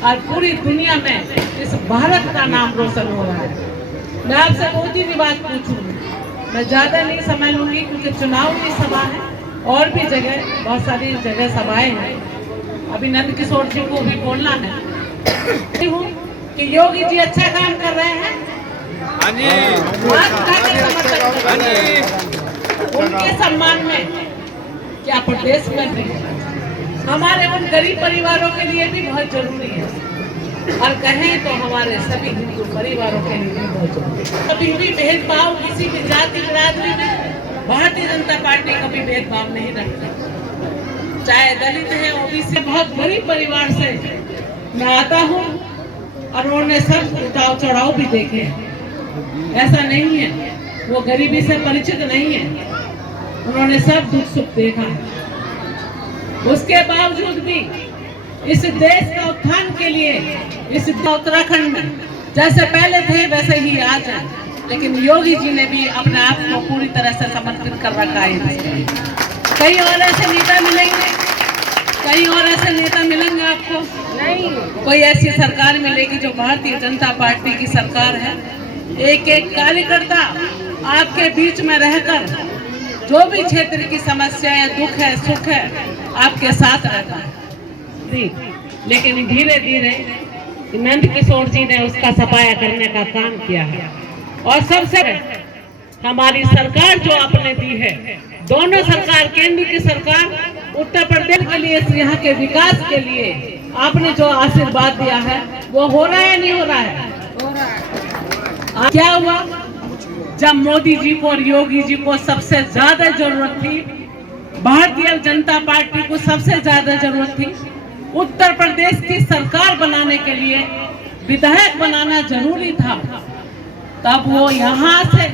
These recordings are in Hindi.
और पूरी दुनिया में इस भारत का नाम रोशन हो रहा है। मैं आपसे दो तीन बात पूछूंगी, मैं ज्यादा नहीं समय लूंगी क्योंकि चुनाव की सभा है और भी जगह बहुत सारी जगह सभाएं हैं। अभी नंद किशोर जी को भी बोलना है कि योगी जी अच्छा काम कर रहे हैं। उनके सम्मान में क्या प्रदेश में भी हमारे उन गरीब परिवारों के लिए भी बहुत जरूरी है, और कहें तो हमारे सभी हिंदू परिवारों के लिए भी बहुत जरूरी है। कभी भी भेदभाव किसी भी जाति बिरादरी में भारतीय जनता पार्टी कभी भेदभाव नहीं रखती, चाहे दलित है ओबीसी। बहुत गरीब परिवार से मैं आता हूँ और उन्होंने सब उतार चढ़ाव भी देखे हैं। ऐसा नहीं है वो गरीबी से परिचित नहीं है, उन्होंने सब दुख सुख देखा है। उसके बावजूद भी इस देश का उत्थान के लिए इस उत्तराखंड में जैसे पहले थे वैसे ही आज है, लेकिन योगी जी ने भी अपने आप को पूरी तरह से समर्पित कर रखा है। कई और ऐसे नेता मिलेंगे, कई और ऐसे नेता मिलेंगे आपको नहीं, कोई ऐसी सरकार मिलेगी जो भारतीय जनता पार्टी की सरकार है। एक एक कार्यकर्ता आपके बीच में रहकर जो भी क्षेत्र की समस्या है, दुख है, सुख है, आपके साथ रहता है। लेकिन धीरे धीरे नंद किशोर जी ने उसका सफाया करने का काम किया है। और सबसे हमारी सरकार जो आपने दी है, दोनों सरकार, केंद्र की सरकार, उत्तर प्रदेश के लिए, यहाँ के विकास के लिए आपने जो आशीर्वाद दिया है वो हो रहा है नहीं हो रहा है? क्या हुआ जब मोदी जी को और योगी जी को सबसे ज्यादा जरूरत थी, भारतीय जनता पार्टी को सबसे ज्यादा जरूरत थी, उत्तर प्रदेश की सरकार बनाने के लिए विधायक बनाना जरूरी था, तब वो यहाँ से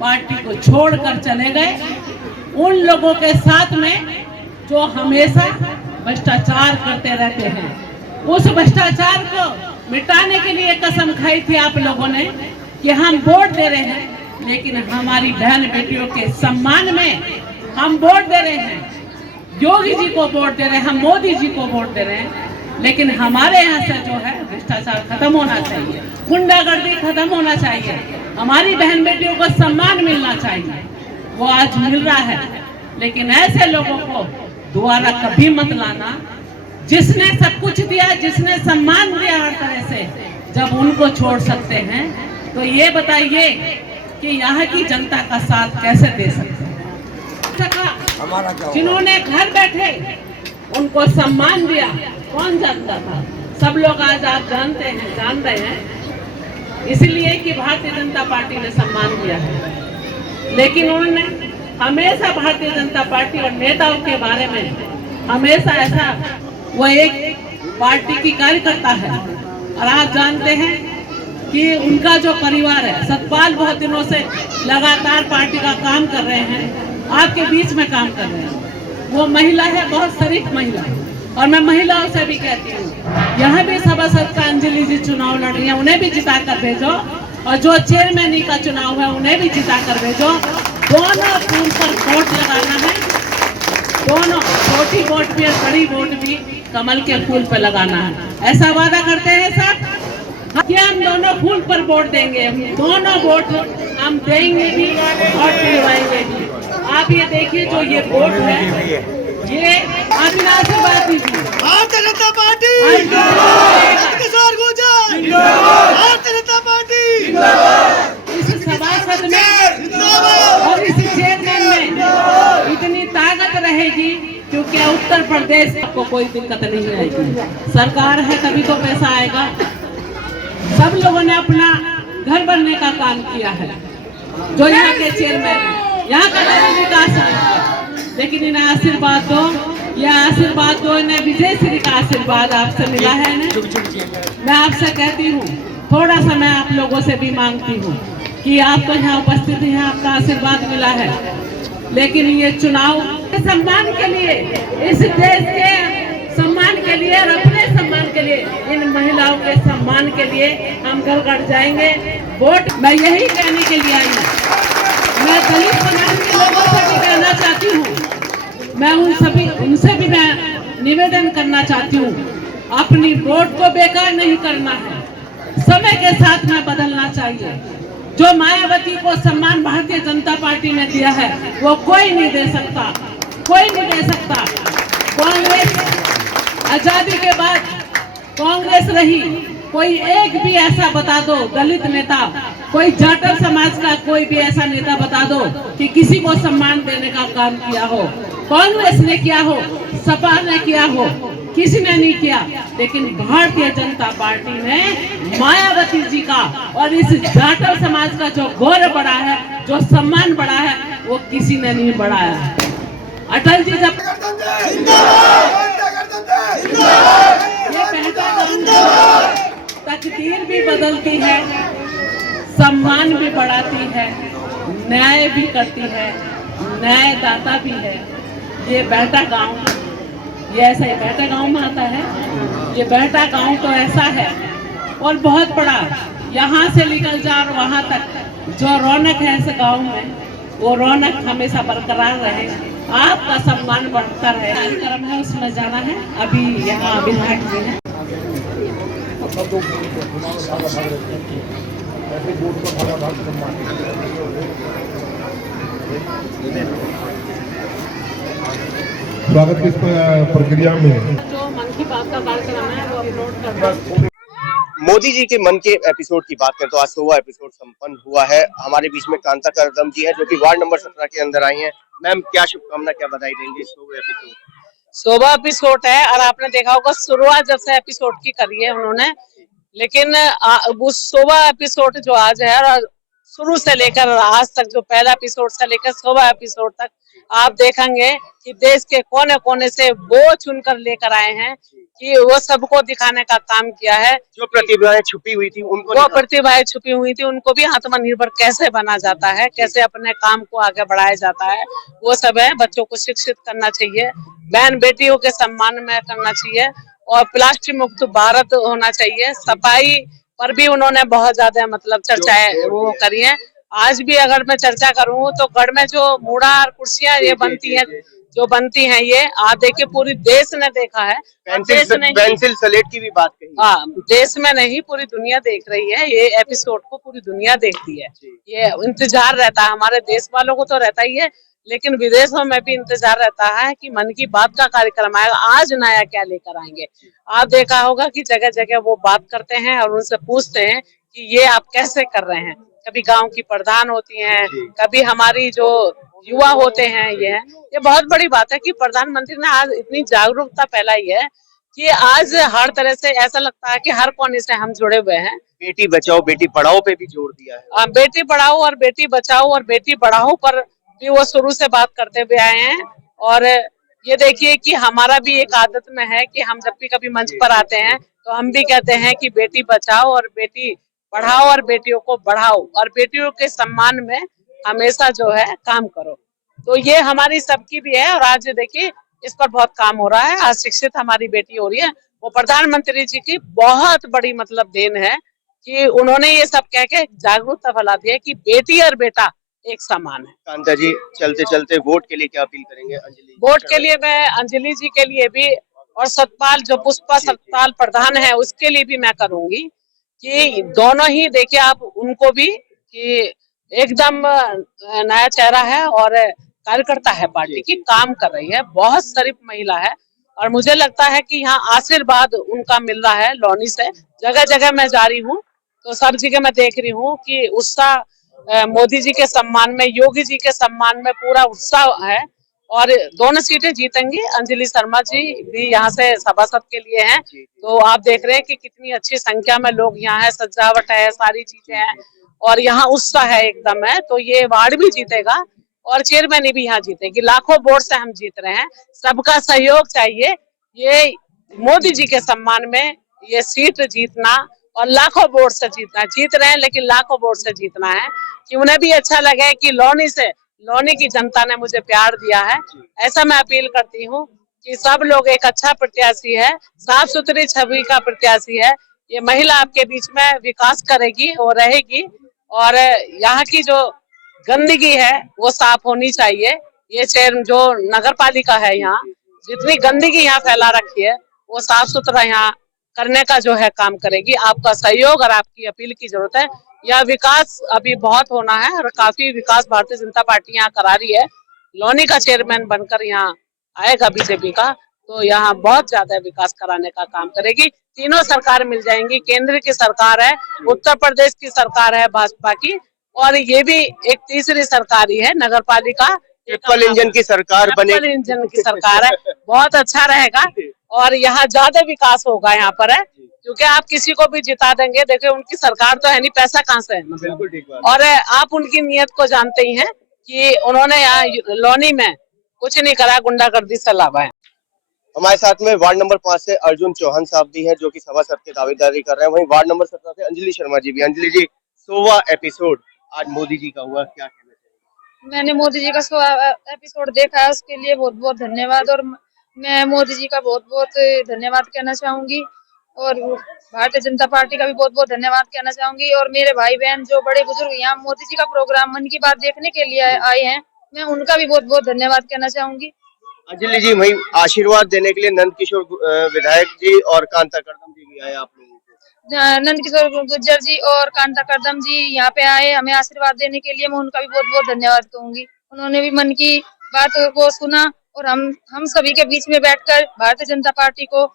पार्टी को छोड़कर चले गए उन लोगों के साथ में जो हमेशा भ्रष्टाचार करते रहते हैं। उस भ्रष्टाचार को मिटाने के लिए कसम खाई थी आप लोगों ने कि हम वोट दे रहे हैं, लेकिन हमारी बहन बेटियों के सम्मान में हम वोट दे रहे हैं, योगी जी को वोट दे रहे हैं, हम मोदी जी को वोट दे रहे हैं, लेकिन हमारे यहाँ से जो है भ्रष्टाचार खत्म होना चाहिए, गुंडागर्दी खत्म होना चाहिए, हमारी बहन बेटियों को सम्मान मिलना चाहिए। वो आज मिल रहा है, लेकिन ऐसे लोगों को दोबारा कभी मत लाना जिसने सब कुछ दिया, जिसने सम्मान दिया हर तरह से। जब उनको छोड़ सकते हैं तो ये बताइए कि यहाँ की जनता का साथ कैसे दे सकते हैं? जिन्होंने घर बैठे उनको सम्मान दिया, कौन जानता था? सब लोग आज आप जानते हैं, जान रहे हैं, इसलिए कि भारतीय जनता पार्टी ने सम्मान दिया है। लेकिन उन्होंने हमेशा भारतीय जनता पार्टी और नेताओं के बारे में हमेशा ऐसा, वो एक पार्टी की कार्यकर्ता है, और आप जानते हैं कि उनका जो परिवार है, सतपाल बहुत दिनों से लगातार पार्टी का काम कर रहे हैं, आपके बीच में काम कर रहे हैं। वो महिला है, बहुत शरीफ महिला, और मैं महिलाओं से भी कहती हूँ, यहाँ भी सभासद का अंजलि जी चुनाव लड़ रही है, उन्हें भी जिता कर भेजो, और जो चेयरमैन का चुनाव है उन्हें भी जिता कर भेजो। दोनों फूल पर वोट लगाना है, दोनों छोटी वोट भी और बड़ी वोट भी कमल के फूल पर लगाना है। ऐसा वादा करते हैं सब कि हम दोनों फूल पर वोट देंगे, हम दोनों वोट हम देंगे भी और दिलवाएंगे भी। आप ये देखिए जो ये वोट है, ये आप आशीर्वाद दीजिए। भारतीय जनता पार्टी किशोर गुर्जर, भारतीय जनता पार्टी। इस सभासद में और इस चेयरमैन में इतनी ताकत रहेगी क्योंकि उत्तर प्रदेश को कोई दिक्कत नहीं आएगी। सरकार है तभी तो पैसा आएगा। सब लोगों ने अपना घर बनने का काम किया है, जो यहाँ के चेयरमैन, यहाँ का विकास है, लेकिन इन्हें आशीर्वाद दो, यह आशीर्वाद दो इन्हें। विजय श्री का आशीर्वाद आपसे मिला है ना? मैं आपसे कहती हूँ, थोड़ा सा मैं आप लोगों से भी मांगती हूँ कि आप तो यहाँ उपस्थित हैं, आपका आशीर्वाद मिला है, लेकिन ये चुनाव के सम्मान के लिए, इस देश के सम्मान के लिए और अपने सम्मान के लिए, इन महिलाओं के सम्मान के लिए हम घर घर जाएंगे वोट। मैं यही कहने के लिए आई हूँ। मैं दलित समाज के लोगों से भी कहना चाहती हूँ, मैं उनसे भी मैं निवेदन करना चाहती हूँ अपनी वोट को बेकार नहीं करना है, समय के साथ में बदलना चाहिए। जो मायावती को सम्मान भारतीय जनता पार्टी ने दिया है वो कोई नहीं दे सकता, कोई नहीं दे सकता। कांग्रेस आजादी के बाद कांग्रेस रही, कोई एक भी ऐसा बता दो दलित नेता, कोई जाटव समाज का कोई भी ऐसा नेता बता दो कि किसी को सम्मान देने का काम किया हो। कांग्रेस ने किया हो, सपा ने किया हो, किसी ने नहीं किया। लेकिन भारतीय जनता पार्टी ने मायावती जी का और इस जाटव समाज का जो गौरव बढ़ा है, जो सम्मान बढ़ा है, वो किसी ने नहीं बढ़ाया। अटल जी जब तकदीर भी बदलती है, सम्मान भी बढ़ाती है, न्याय भी करती है, न्यायदाता भी है। ये बेहटा गांव, ये ऐसा ही बेहटा गांव में आता है। ये बेहटा गांव तो ऐसा है और बहुत बड़ा, यहाँ से निकल जाओ और वहाँ तक जो रौनक है इस गांव में, वो रौनक हमेशा बरकरार रहे, आपका सम्मान बढ़ता रहे। कार्यक्रम है उसमें जाना है, अभी यहाँ विधायक जी हैं। स्वागत की प्रक्रिया में जो मन की बात का कार्यक्रम है वो अपलोड कर मोदी जी के मन के एपिसोड की बात करें तो आज 100वां एपिसोड संपन्न हुआ है। हमारे बीच में कांता करदम जी है जो कि वार्ड नंबर 17 के अंदर आई हैं। मैम क्या शुभकामना, क्या बधाई देंगे 100वें एपिसोड? 100वां एपिसोड है और आपने देखा होगा शुरुआत जब से एपिसोड की करी है उन्होंने, लेकिन वो 100वां एपिसोड जो आज है और शुरू से लेकर आज तक जो पहला एपिसोड से लेकर 100वां एपिसोड तक आप देखेंगे कि देश के कोने कोने से वो चुनकर लेकर आए हैं कि वो सबको दिखाने का काम किया है। जो प्रतिभाएं छुपी हुई थी उनको भी आत्मनिर्भर कैसे बना जाता है, कैसे अपने काम को आगे बढ़ाया जाता है, वो सब है। बच्चों को शिक्षित करना चाहिए, बहन बेटियों के सम्मान में करना चाहिए और प्लास्टिक मुक्त भारत होना चाहिए। सफाई पर भी उन्होंने बहुत ज्यादा मतलब चर्चाएं वो करी है। आज भी अगर मैं चर्चा करूं तो गढ़ में जो मूड़ा और कुर्सियां ये बनती हैं ये आप देखिए पूरी देश ने देखा है। पेंसिल स्लेट की भी बात कही। हाँ, देश में नहीं पूरी दुनिया देख रही है, ये एपिसोड को पूरी दुनिया देखती है। ये इंतजार रहता है, हमारे देश वालों को तो रहता ही है, लेकिन विदेशों में भी इंतजार रहता है कि मन की बात का कार्यक्रम आएगा, आज नया क्या लेकर आएंगे। आप देखा होगा कि जगह जगह वो बात करते हैं और उनसे पूछते हैं कि ये आप कैसे कर रहे हैं। कभी गांव की प्रधान होती हैं, कभी हमारी जो युवा होते हैं, ये बहुत बड़ी बात है कि प्रधानमंत्री ने आज इतनी जागरूकता फैलाई है कि आज हर तरह से ऐसा लगता है कि हर कोने से हम जुड़े हुए हैं। बेटी बचाओ बेटी पढ़ाओ पे भी जोर दिया है। बेटी पढ़ाओ और बेटी बचाओ और बेटी पढ़ाओ पर भी वो शुरू से बात करते हुए आए हैं। और ये देखिए कि हमारा भी एक आदत में है कि हम जब भी कभी मंच पर आते हैं तो हम भी कहते हैं कि बेटी बचाओ और बेटी पढ़ाओ और बेटियों को बढ़ाओ और बेटियों के सम्मान में हमेशा जो है काम करो। तो ये हमारी सबकी भी है और आज देखिए इस पर बहुत काम हो रहा है। आज शिक्षित हमारी बेटी हो रही है, वो प्रधानमंत्री जी की बहुत बड़ी मतलब देन है कि उन्होंने ये सब कह के जागरूकता फैला दी है कि बेटी और बेटा एक समान है। कांता जी चलते चलते वोट के लिए क्या अपील करेंगे? अंजलि वोट के लिए मैं अंजलि जी के लिए भी और सतपाल जो पुष्पा सतपाल प्रधान है उसके लिए भी मैं करूंगी कि दोनों ही देखिए आप उनको भी कि एकदम नया चेहरा है और कार्यकर्ता है, पार्टी की काम कर रही है, बहुत शरीफ महिला है और मुझे लगता है कि यहाँ आशीर्वाद उनका मिल रहा है लौनी से। जगह जगह मैं जा रही हूँ तो सब जगह मैं देख रही हूँ कि उत्साह मोदी जी के सम्मान में, योगी जी के सम्मान में पूरा उत्साह है और दोनों सीटें जीतेंगी। अंजलि शर्मा जी भी यहाँ से सभासद के लिए हैं, तो आप देख रहे हैं कि कितनी अच्छी संख्या में लोग यहाँ है, सजावट है, सारी चीजें हैं और यहाँ उत्साह है एकदम है। तो ये वार्ड भी जीतेगा और चेयरमैन भी यहाँ जीतेगी। लाखों वोट से हम जीत रहे हैं, सबका सहयोग चाहिए। ये मोदी जी के सम्मान में ये सीट जीतना और लाखों वोट से जीतना, जीत रहे हैं लेकिन लाखों वोट से जीतना है कि उन्हें भी अच्छा लगे कि लौनी की जनता ने मुझे प्यार दिया है। ऐसा मैं अपील करती हूँ कि सब लोग, एक अच्छा प्रत्याशी है, साफ सुथरी छवि का प्रत्याशी है, ये महिला आपके बीच में विकास करेगी और रहेगी और यहाँ की जो गंदगी है वो साफ होनी चाहिए। ये शहर जो नगर पालिका है, यहाँ जितनी गंदगी यहाँ फैला रखी है वो साफ सुथरा यहाँ करने का जो है काम करेगी। आपका सहयोग और आपकी अपील की जरूरत है। यह विकास अभी बहुत होना है और काफी विकास भारतीय जनता पार्टी यहाँ करा रही है। लोनी का चेयरमैन बनकर यहाँ आएगा बीजेपी का, तो यहाँ बहुत ज्यादा विकास कराने का काम करेगी। तीनों सरकार मिल जाएंगी, केंद्र की सरकार है, उत्तर प्रदेश की सरकार है भाजपा की, और ये भी एक तीसरी सरकार ही है नगर पालिका। ट्रिपल इंजन की सरकार बने, ट्रिपल इंजन की सरकार है, बहुत अच्छा रहेगा और यहाँ ज्यादा विकास होगा यहाँ पर है, क्योंकि आप किसी को भी जिता देंगे, देखिए उनकी सरकार तो है नहीं, पैसा कहाँ से है। बिल्कुल ठीक बात। और आप उनकी नीयत को जानते ही हैं कि उन्होंने यहाँ लोनी में कुछ नहीं करा, गुंडागर्दी से लाभा है। हमारे साथ में वार्ड नंबर 5 से अर्जुन चौहान साहब भी हैं, जो कि सभासद की दावेदारी कर रहे हैं। वहीं वार्ड नंबर 17 से अंजलि शर्मा जी भी। अंजलि जी, 100वां एपिसोड आज मोदी जी का हुआ, क्या कहना चाहिए? मैंने मोदी जी का 100वां एपिसोड देखा है, उसके लिए बहुत बहुत धन्यवाद। और मैं मोदी जी का बहुत बहुत धन्यवाद कहना चाहूंगी और भारतीय जनता पार्टी का भी बहुत बहुत धन्यवाद कहना चाहूंगी। और मेरे भाई बहन जो बड़े बुजुर्ग यहाँ मोदी जी का प्रोग्राम मन की बात देखने के लिए आए हैं, मैं उनका भी बहुत बहुत धन्यवाद कहना चाहूंगी। अंजलि जी, वहीं आशीर्वाद देने के लिए नंद किशोर विधायक जी और कांता करदम जी भी आए आप लोगों को। नंद किशोर गुर्जर जी और कांता करदम जी यहाँ पे आए हमें आशीर्वाद देने के लिए, मैं उनका भी बहुत बहुत धन्यवाद कहूंगी। उन्होंने भी मन की बात को सुना और हम सभी के बीच में बैठकर भारतीय जनता पार्टी को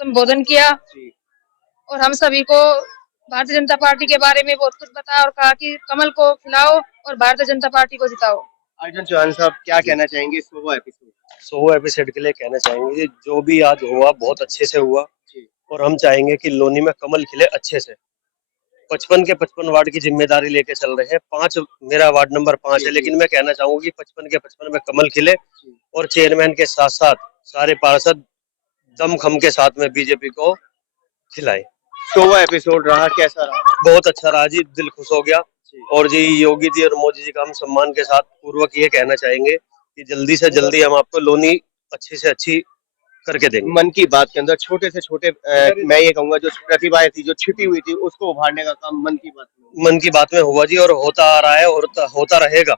संबोधन किया और हम सभी को भारतीय जनता पार्टी के बारे में बहुत कुछ बताया और कहा कि कमल को खिलाओ और भारतीय जनता पार्टी को जिताओ। अर्जुन चौहान साहब, क्या कहना चाहेंगे 100वां एपिसोड? 100 एपिसोड के लिए कहना चाहेंगे जो भी आज हुआ बहुत अच्छे से हुआ और हम चाहेंगे कि लोनी में कमल खिले अच्छे से। 55 के 55 वार्ड की जिम्मेदारी लेके चल रहे हैं। 5 मेरा वार्ड नंबर 5 है, लेकिन मैं कहना चाहूंगा कि 55 के 55 में कमल खिले और चेयरमैन के साथ साथ सारे पार्षद दमखम के साथ में बीजेपी को खिलाए। 100वां एपिसोड रहा, कैसा रहा? बहुत अच्छा रहा जी, दिल खुश हो गया। और जी योगी जी और मोदी जी का हम सम्मान के साथ पूर्वक ये कहना चाहेंगे कि जल्दी से जल्दी हम आपको लोनी अच्छी से अच्छी करके देंगे। मन की बात के अंदर छोटे से छोटे मैं ये कहूंगा जो प्रतिभाएं थी, जो छिपी हुई थी, उसको उभारने का काम मन की बात में हुआ जी और होता आ रहा है और होता रहेगा।